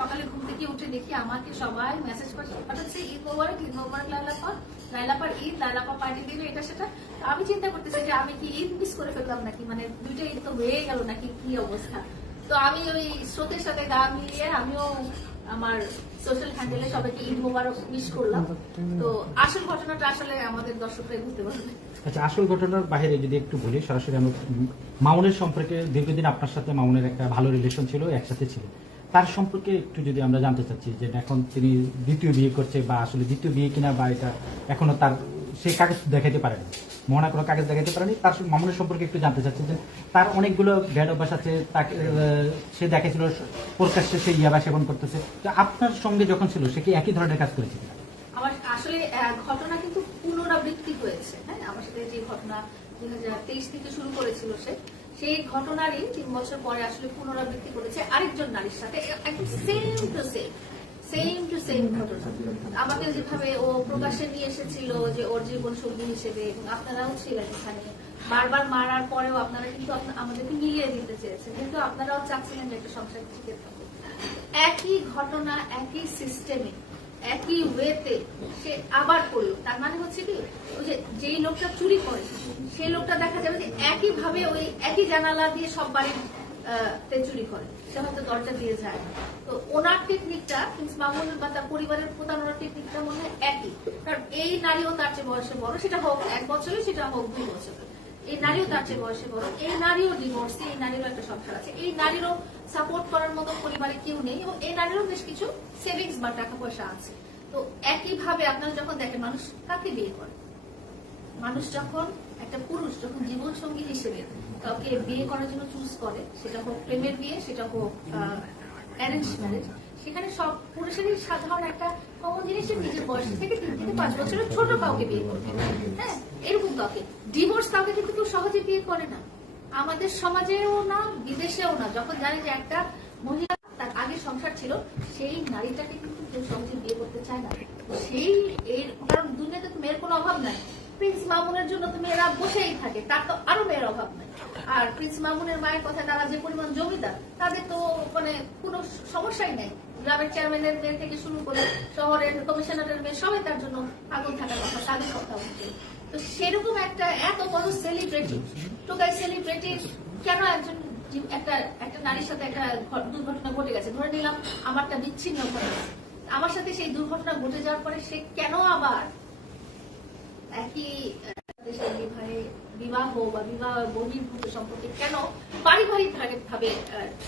সকালে ঘুম থেকে উঠে দেখি আমাকে সবাই মেসেজ পাঠাচ্ছে ঈদ মোবারক লাইলাপার ঈদ, লাইলাপা পার্টি দিবে, এটা সেটা। আমি চিন্তা করতেছি যে আমি কি ঈদ মিস করে ফেললাম নাকি, মানে দুইটা ঈদ তো হয়ে গেল নাকি, কি অবস্থা। তো আমি ওই স্রোতের সাথে গা মিলিয়ে আমিও আমার সোশ্যাল হ্যান্ডেলে সবাইকে ঈদ মোবারক উইশ করলাম। তো আসল ঘটনাটা আসলে আমাদের দর্শকরা বুঝতে পারবে। আচ্ছা, আসল ঘটনার বাইরে যদি একটু বলি, সরাসরি আমরা মামুনের সম্পর্কে, দীর্ঘদিন আপনার সাথে মামুনের একটা ভালো রিলেশন ছিল, একসাথে ছিল, তার সম্পর্কে একটু যদি আমরা জানতে চাচ্ছি যে এখন তিনি দ্বিতীয় বিয়ে করছে, বা আসলে দ্বিতীয় বিয়ে কিনা, বা এটা এখনো তার সে কাগজ দেখাতে পারেনি, মোহনা কোনো কাগজ দেখাতে পারেনি। তার মামুনের সম্পর্কে একটু জানতে চাচ্ছি যে তার অনেকগুলো ব্যাড অভ্যাস আছে, তাকে সে দেখেছিল প্রকাশ্যে সে ইয়াবা সেবন করতেছে। তো আপনার সঙ্গে যখন ছিল সে কি একই ধরনের কাজ করেছিল? আমার আসলে ঘটনা কিন্তু পুনরাবৃত্তি হয়েছে। হ্যাঁ, আমার সাথে যে ঘটনা 2023 থেকে শুরু করেছিল সেই ঘটনারই 3 বছর পরে আসলে পুনরাবৃত্তি করেছে আরেকজন নারীর সাথে, সেম টু সেম ঘটনা। আমাকে যেভাবে ও প্রকাশ্যে নিয়ে এসেছিল যে ওর জীবন সঙ্গী হিসেবে, এবং আপনারাও ছিলেন এখানে, বারবার মারার পরেও আপনারা কিন্তু আমাদেরকে মিলিয়ে দিতে চেয়েছেন, কিন্তু আপনারাও চাচ্ছিলেন যে একটা সংসার টিকে থাকুক। একই ঘটনা, একই সিস্টেমে, একই ওয়েতে সে আবার করলো। তার মানে হচ্ছে কি, ওই যে যেই লোকটা চুরি করে সেই লোকটা দেখা যাবে যে একই ভাবে ওই একই জানালা দিয়ে সব বাড়ির চুরি করে, সে হয়তো দরজা দিয়ে যায়। তো ওনার টেকনিকটা, মামুন বা তার পরিবারের প্রতারণার টেকনিকটা মনে হয় একই। কারণ এই নারীও তার চেয়ে বয়সে বড়, সেটা হোক 1 বছরে, সেটা হোক 2 বছরে। এই নারীও তার চেয়ে বয়সে বড়, এই নারীও ডিভোর্সি, এই নারীরও একটা সংসার আছে, এই নারীরও সাপোর্ট করার মতো পরিবারে কেউ নেই, এবং এই নারীরও বেশ কিছু সেভিংস বা টাকা পয়সা আছে। তো একইভাবে আপনারা যখন দেখেন মানুষ কাকে বিয়ে করে, মানুষ যখন একটা পুরুষ যখন জীবন সঙ্গী হিসেবে কাউকে বিয়ে করার জন্য চুজ করে, সেটা হোক প্রেমের বিয়ে, সেটা হোক অ্যারেঞ্জ ম্যারেজ, সেখানে সব পুরুষেরই সাধারণ একটা কমন জিনিস, নিজের বয়স থেকে 3 থেকে 5 বছরের ছোট কাউকে বিয়ে করবে। হ্যাঁ, এরকম কাউকে। ডিভোর্স কাউকে কিন্তু কেউ সহজে বিয়ে করে না, আমাদের সমাজেও না, বিদেশেও না। যখন জানে যে একটা মহিলা তার আগে সংসার ছিল, সেই নারীটাকে কিন্তু কেউ সহজে বিয়ে করতে চায় না। সেই এর কারণ দুনিয়াতে তো মেয়ের কোনো অভাব নাই। প্রিন্স মামুনের জন্য তো মেয়েরা বসেই থাকে, তার তো আরো মেয়ের অভাব নাই। আর প্রিন্স মামুনের মায়ের কথা, তারা যে পরিমাণ জমিদার, তাদের তো মানে কোনো সমস্যাই নেই। গ্রামের চেয়ারম্যানের মেয়ে থেকে শুরু করে শহরের কমিশনারের মেয়ে সবাই তার জন্য আগুন থাকার কথা, তাদের কথা হচ্ছে। তো সেরকম একটা এত বড় সেলিব্রিটি, টোকাই সেলিব্রিটি, কেন একজন একটা নারীর সাথে একটা দুর্ঘটনা ঘটে গেছে, ধরে নিলাম আমারটা বিচ্ছিন্ন ঘটনা, আমার সাথে সেই দুর্ঘটনা ঘটে যাওয়ার পরে সে কেন আবার একই দেশের বিবাহ বা বিবাহ বহির্ভূত সম্পর্কে কেন পারিবারিক ভাবে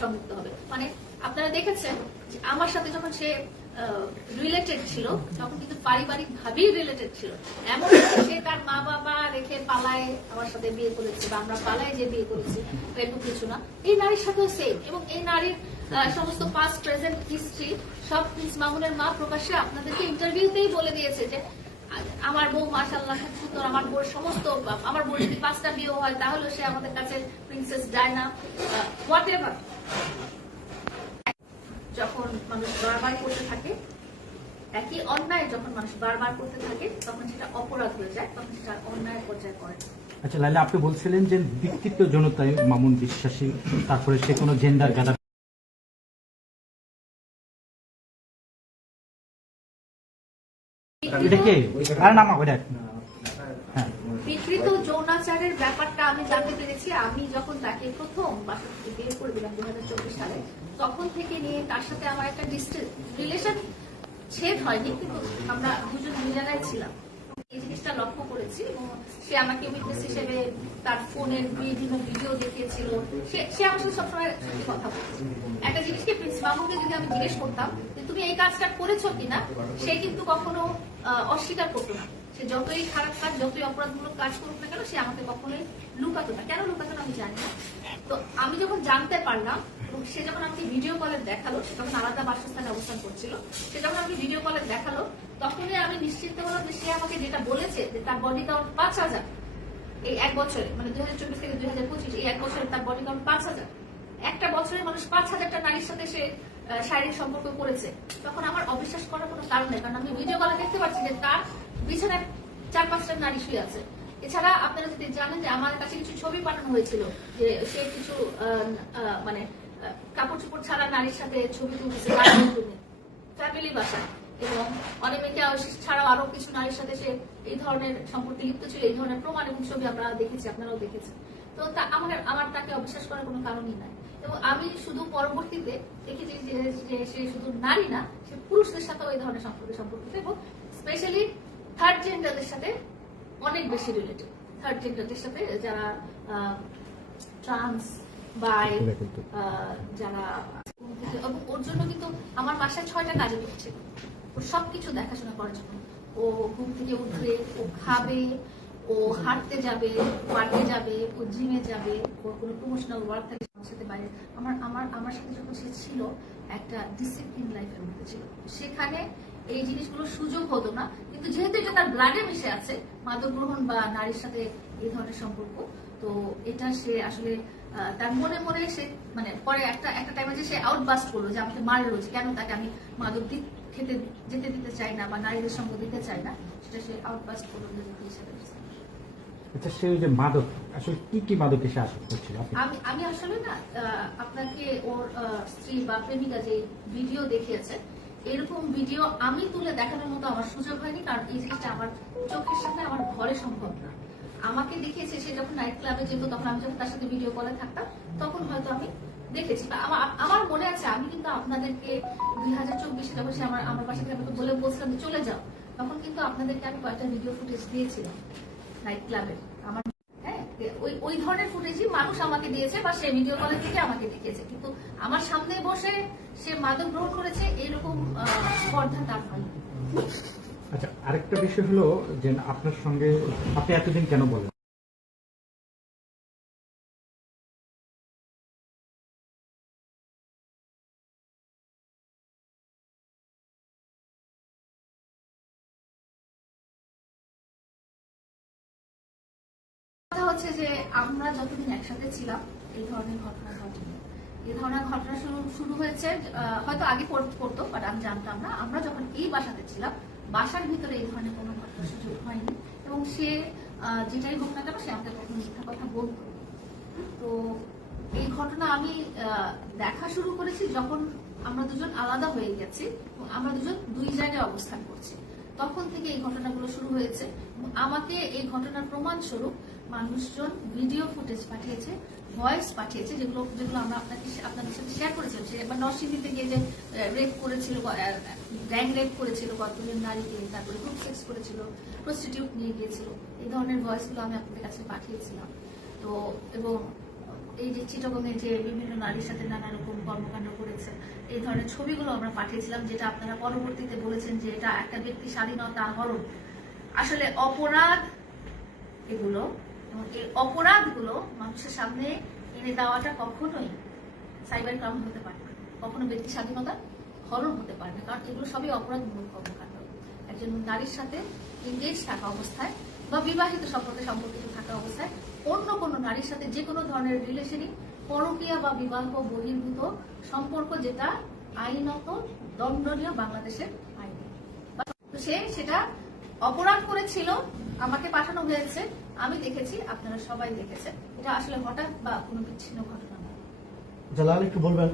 সংযুক্ত হবে? মানে আপনারা দেখেছেন আমার সাথে যখন সে রিলেটেড ছিল, তখন কিন্তু পারিবারিক ভাবেই রিলেটেড ছিল। এমন সে তার মা বাবা রেখে পালায় আমার সাথে বিয়ে করেছে, বা আমরা পালায় যে বিয়ে করেছি, এরকম কিছু না। এই নারীর সাথেও সেম, এবং এই নারীর সমস্ত পাস্ট প্রেজেন্ট হিস্ট্রি সব প্রিন্স মামুনের মা প্রকাশ্যে আপনাদেরকে ইন্টারভিউতেই বলে দিয়েছে যে আমার বউ মাশাআল্লাহ খুব সুন্দর, আমার বউর সমস্ত, আমার বউর যদি 5টা বিয়ে হয় তাহলে সে আমাদের কাছে প্রিন্সেস ডায়না, হোয়াটএভার। যখন মানুষ বারবার করতে থাকে একই অন্যায়, যখন মানুষ বারবার করতে থাকে, তখন সেটা অপরাধ হয়ে যায়, তখন সেটা অন্যায় পর্যায়ে করে। আচ্ছা লাইলা, আপনি বলছিলেন যে ব্যক্তিত্ব জনতায় মামুন বিশ্বাসী, তারপরে সে কোনো জেন্ডার গাদা, এটা কে? আর নামা ওটা বিকৃত যৌনাচারের ব্যাপারটা আমি জানতে পেরেছি আমি যখন তাকে প্রথম বাসা থেকে বিয়ে করে দিলাম 2024 সালে। তখন থেকে নিয়ে তার সাথে আমার একটা ডিস্টেন্স রিলেশন ছেদ হয়নি, কিন্তু আমরা দুজন দুই জায়গায় ছিলাম। এই জিনিসটা লক্ষ্য করেছি, এবং সে আমাকে উইটনেস হিসেবে তার ফোনের বিভিন্ন ভিডিও দেখিয়েছিল। সে আমার সাথে সবসময় সত্যি কথা বলছে। একটা জিনিসকে প্রিন্স মামুনকে যদি আমি জিজ্ঞেস করতাম যে তুমি এই কাজটা করেছো কিনা, সে কিন্তু কখনো অস্বীকার করতো না। সে যতই খারাপ কাজ, যতই অপরাধমূলক কাজ করুক না কেন, সে আমাকে কখনোই লুকাতো না। কেন লুকাতো না আমি জানি না। তো আমি যখন জানতে পারলাম, এবং সে যখন আমাকে ভিডিও কলে দেখালো, সে তখন আলাদা বাসস্থানে অবস্থান করছিল, সে যখন আমাকে ভিডিও কলে দেখালো, তখনই আমি নিশ্চিত হলাম যে সে আমাকে যেটা বলেছে যে তার বডি কাউন্ট 5000, এই 1 বছরে, মানে 2024 থেকে 2025, এই 1 বছরে তার বডি কাউন্ট 5000। একটা বছরে মানুষ 5000টা নারীর সাথে সে শারীরিক সম্পর্ক করেছে। তখন আমার অবিশ্বাস করার কোনো কারণ নেই, কারণ আমি ভিডিও কলে দেখতে পাচ্ছি যে তার বিছানায় 4-5টা নারী শুয়ে আছে। এছাড়া আপনারা যদি জানেন যে আমার কাছে কিছু ছবি পাঠানো হয়েছিল যে সে কিছু মানে কাপড় চোপড় ছাড়া নারীর সাথে ছবি তুলতেছে ফ্যামিলি বাসায়, এবং অনিমিকা ছাড়াও আরো কিছু নারীর সাথে সে এই ধরনের সম্পর্কে লিপ্ত ছিল, এই ধরনের প্রমাণ এবং ছবি আমরা দেখেছি, আপনারাও দেখেছেন। তো আমার তাকে অবিশ্বাস করার কোনো কারণই নাই। এবং আমি শুধু পরবর্তীতে দেখেছি যে সে শুধু নারী না, সে পুরুষদের সাথেও এই ধরনের সম্পর্কিত এবং স্পেশালি থার্ড জেন্ডারদের সাথে অনেক বেশি রিলেটেড। থার্ড জেন্ডারদের সাথে যারা ট্রান্স বাই, যারা, ওর জন্য কিন্তু আমার বাসায় 6টা কাজে দিচ্ছে, ওর সবকিছু দেখাশোনা করার জন্য। ও ঘুম থেকে উঠবে, ও খাবে, ও হাঁটতে যাবে, পার্কে যাবে, ও জিমে যাবে, ওর কোনো প্রমোশনাল ওয়ার্ক থাকে আমার সাথে বাইরে। আমার সাথে যখন সে ছিল একটা ডিসিপ্লিন লাইফের মধ্যে ছিল, সেখানে এই জিনিসগুলোর সুযোগ হতো না। কিন্তু যেহেতু এটা তার ব্লাডে মিশে আছে, মাদক গ্রহণ বা নারীর সাথে এই ধরনের সম্পর্ক, তো এটা সে আসলে তার মনে মনে সে মানে পরে একটা টাইমে যে সে আউটবাস্ট করলো যে আমাকে মারলো, যে কেন তাকে আমি মাদক খেতে যেতে দিতে চাই না বা নারীদের সঙ্গ দিতে চাই না, সেটা সে আউটবাস্ট করলো হিসেবে। আচ্ছা, সে যে মাদক, আসলে কি মাদকে সে আসক্ত ছিল? আমি আসলে না আপনাকে ওর স্ত্রী বা প্রেমিকা যে ভিডিও দেখিয়েছে, এরকম ভিডিও আমি তুলে দেখানোর মতো আমার সুযোগ হয়নি, কারণ এই জিনিসটা আমার চোখের সামনে আমার ঘরে সম্ভব না। আমাকে দেখিয়েছে সে যখন নাইট ক্লাবে যেত, তখন আমি যখন তার সাথে ভিডিও কলে থাকতাম, তখন হয়তো আমি দেখেছি। আমার মনে আছে আমি কিন্তু আপনাদেরকে 2024-এ যখন সে আমার বাসা থেকে আমাকে বলছিলাম যে চলে যাও, তখন কিন্তু আপনাদেরকে আমি কয়েকটা ভিডিও ফুটেজ দিয়েছিলাম নাইট ক্লাবের। আমার ওই ধরনের ফুটেজই মানুষ আমাকে দিয়েছে বা সে ভিডিও কলের থেকে আমাকে দেখিয়েছে, কিন্তু আমার সামনে বসে সে মাদক গ্রহণ করেছে এরকম স্পর্ধা তার হয়নি। আচ্ছা, আরেকটা বিষয় হলো যে আপনার সঙ্গে আপনি এতদিন কেন বলেন? কথা হচ্ছে যে আমরা যতদিন একসাথে ছিলাম এই ধরনের ঘটনা ঘটেনি। এই ধরনের ঘটনা শুরু হয়েছে হয়তো আগে করতো, বাট আমি জানতাম না। আমরা যখন এই বাসাতে ছিলাম, বাসার ভিতরে এই ধরনের কোনো ঘটনার সুযোগ হয়নি, এবং সে যেটাই হোক না কেন সে আমাদের কখনো মিথ্যা কথা বলতো। তো এই ঘটনা আমি দেখা শুরু করেছি যখন আমরা দুজন আলাদা হয়ে গেছি এবং আমরা দুজন দুই জায়গায় অবস্থান করছি, তখন থেকে এই ঘটনাগুলো শুরু হয়েছে। আমাকে এই ঘটনার প্রমাণ স্বরূপ মানুষজন ভিডিও ফুটেজ পাঠিয়েছে, ভয়েস পাঠিয়েছে, যেগুলো আমরা আপনাদের সাথে শেয়ার করেছিলাম। সে একবার নরসিংদীতে গিয়ে যে রেপ করেছিল, গ্যাং রেপ করেছিল কতজন নারীকে, তারপরে গ্রুপ সেক্স করেছিল, প্রস্টিটিউট নিয়ে গিয়েছিল, এই ধরনের ভয়েসগুলো আমি আপনাদের কাছে পাঠিয়েছিলাম। তো এবং এই যে চিটাগংয়ে যে বিভিন্ন নারীর সাথে নানা রকম কর্মকাণ্ড করেছে, এই ধরনের ছবিগুলো আমরা পাঠিয়েছিলাম, যেটা আপনারা পরবর্তীতে বলেছেন যে এটা একটা ব্যক্তি স্বাধীনতা হরণ। আসলে অপরাধ এগুলো, এবং এই অপরাধগুলো মানুষের সামনে এনে দেওয়াটা কখনোই সাইবার ক্রাইম হতে পারে না, কখনো ব্যক্তি স্বাধীনতা হরণ হতে পারে না, কারণ এগুলো সবই অপরাধমূলক কর্মকাণ্ড। একজন নারীর সাথে এনগেজ থাকা অবস্থায় বা বিবাহিত সম্পর্কিত থাকা অবস্থায় অন্য কোনো নারীর সাথে যে কোনো ধরনের রিলেশনই পরকীয়া বা বিবাহ বহির্ভূত সম্পর্ক, যেটা আইনত দণ্ডনীয় বাংলাদেশের আইনে। তো সে সেটা অপরাধ করেছিল, আমাকে পাঠানো হয়েছে, আমি দেখেছি, আপনারা সবাই দেখেছেন। এটা আসলে হঠাৎ বা কোনো বিচ্ছিন্ন ঘটনা না। জালাল, একটু বলবেন?